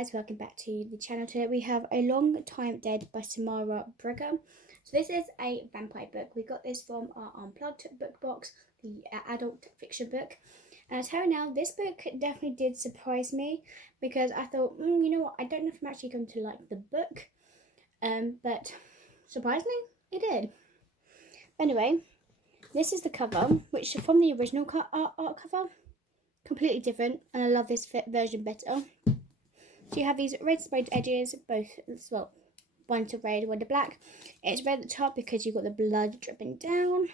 guys, welcome back to the channel. Today we have A Long Time Dead by Samara Breger. So this is a vampire book. We got this from our Unplugged book box, the adult fiction book. And I tell you now, this book definitely did surprise me because I thought, you know what, I don't know if I'm actually going to like the book, but surprisingly, it did. Anyway, this is the cover, which from the original art cover, completely different, and I love this version better. So you have these red sprayed edges, both, well, one to red, one to black. It's red at the top because you've got the blood dripping down.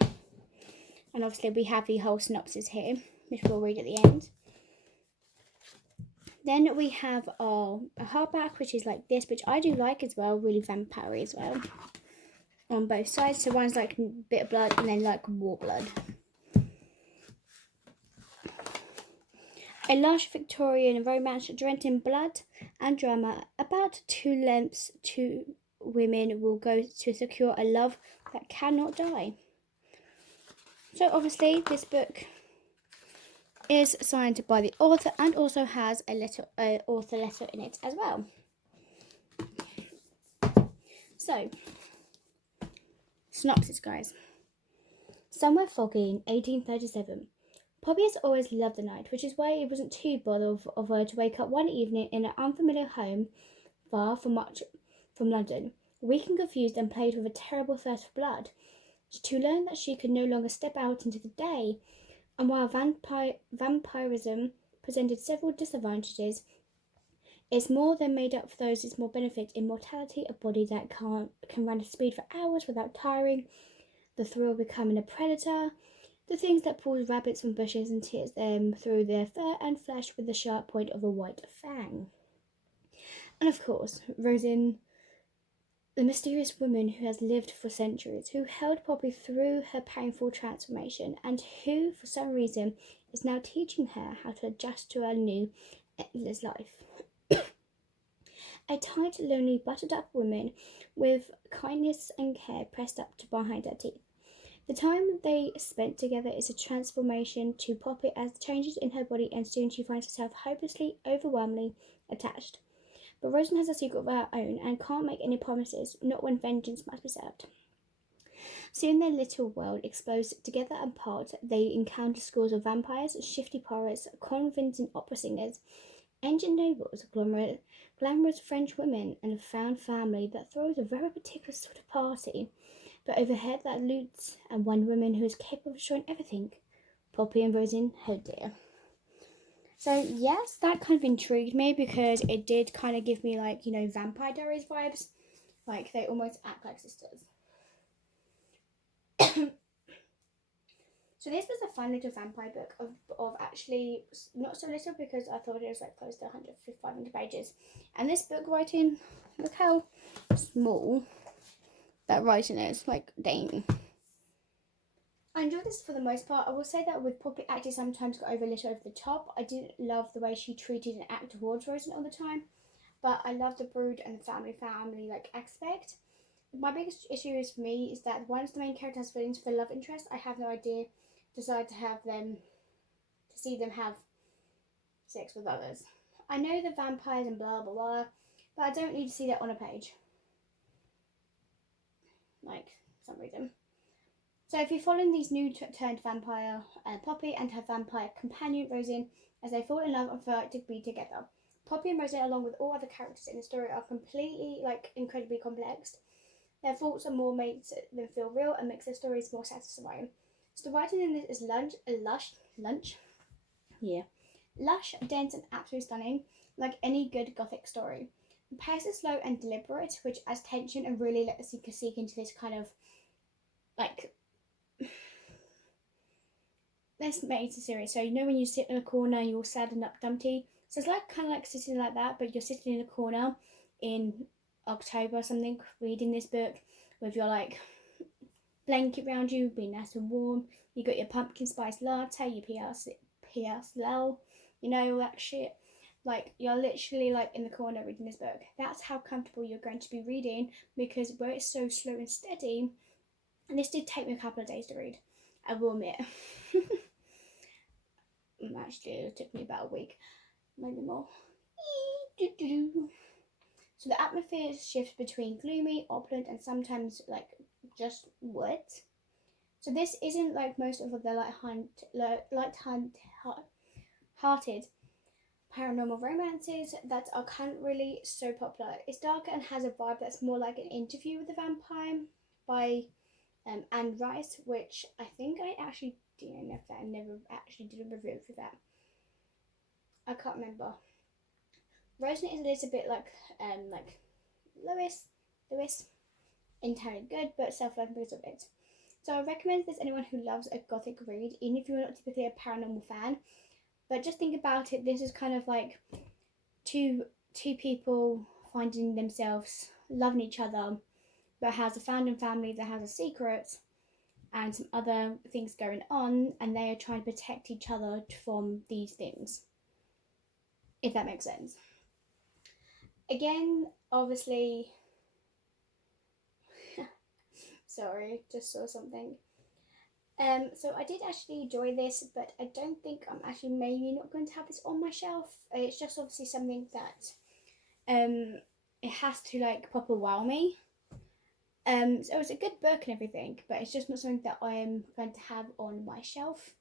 And obviously we have the whole synopsis here, which we'll read at the end. Then we have our hardback, which is like this, which I do like as well, really vampire as well. On both sides, so one's like a bit of blood and then like war blood. A lush Victorian romance drenched in blood and drama about two lengths two women will go to secure a love that cannot die. So obviously this book is signed by the author and also has a author letter in it as well. So, synopsis guys. Somewhere foggy in 1837. Poppy has always loved the night, which is why it wasn't too bothered of her to wake up one evening in an unfamiliar home far from London, weak and confused and plagued with a terrible thirst for blood, to learn that she could no longer step out into the day. And while vampirism presented several disadvantages, it's more than made up for those its more benefit: immortality, a body that can run at speed for hours without tiring, the thrill of becoming a predator, the things that pulls rabbits from bushes and tears them through their fur and flesh with the sharp point of a white fang. And of course, Rosin, the mysterious woman who has lived for centuries, who held Poppy through her painful transformation, and who, for some reason, is now teaching her how to adjust to her new, endless life. A tight, lonely, buttered-up woman with kindness and care pressed up to behind her teeth. The time they spent together is a transformation to Poppy as changes in her body, and soon she finds herself hopelessly, overwhelmingly attached. But Rosin has a secret of her own and can't make any promises, not when vengeance must be served. Soon their little world explodes. Together and apart, they encounter schools of vampires, shifty pirates, convents and opera singers, ancient nobles, glamorous French women, and a found family that throws a very particular sort of party, but overhead that loots, and one woman who is capable of destroying everything. Poppy and Rosin, oh dear. So yes, that kind of intrigued me because it did kind of give me like, Vampire Diaries vibes. Like they almost act like sisters. So this was a fun little vampire book of actually not so little, because I thought it was like close to 500 pages. And this book writing, look how small that writing is, like dang. I enjoyed this for the most part. I will say that with Poppy acting sometimes got over a little over the top. I didn't love the way she treated and acted towards Rosin all the time, but I love the brood and the family like aspect. My biggest issue is for me is that once the main character has feelings for love interest, I have no idea decide to see them have sex with others. I know the vampires and blah blah blah, but I don't need to see that on a page. Like, for some reason. So if you're following these new turned vampire, Poppy and her vampire companion Rosin, as they fall in love and fight to be together. Poppy and Rosin, along with all other characters in the story, are completely, incredibly complex. Their thoughts are more made them feel real and makes their stories more satisfying. So the writing in this is lush, dense and absolutely stunning, like any good gothic story. The pace is slow and deliberate, which adds tension and really lets the seeker seek into this kind of, let's make it serious. So when you sit in a corner, you're sad and dumpty. So it's kind of like sitting like that, but you're sitting in a corner in October or something, reading this book with your blanket around you, being nice and warm. You got your pumpkin spice latte, your PS Lel, all that shit. You're literally in the corner reading this book. That's how comfortable you're going to be reading, because where it's so slow and steady, and this did take me a couple of days to read, I will admit. Actually, it took me about a week, maybe more. So the atmosphere shifts between gloomy, opulent, and sometimes like just wood. So this isn't like most of the light-hearted paranormal romances that are currently so popular. It's darker and has a vibe that's more like an interview with the vampire by Anne Rice, which I think I actually didn't know if that. I never actually did a review for that. I can't remember. Rosen is a little bit like Lewis, entirely good, but self-love because of it. So I recommend this anyone who loves a gothic read, even if you're not typically a paranormal fan. But just think about it. This is kind of like two people finding themselves, loving each other, but has a founding family that has a secret and some other things going on, and they are trying to protect each other from these things. If that makes sense. Again, obviously, sorry, just saw something. So I did actually enjoy this, but I don't think I'm actually maybe not going to have this on my shelf. It's just obviously something that it has to like proper wow me. So it's a good book and everything, but it's just not something that I am going to have on my shelf.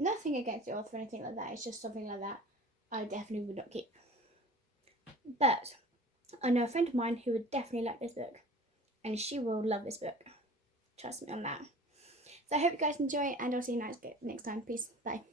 Nothing against the author or anything like that. It's just something like that I definitely would not keep. But I know a friend of mine who would definitely like this book, and she will love this book. Trust me on that. So I hope you guys enjoy, and I'll see you next time. Peace. Bye.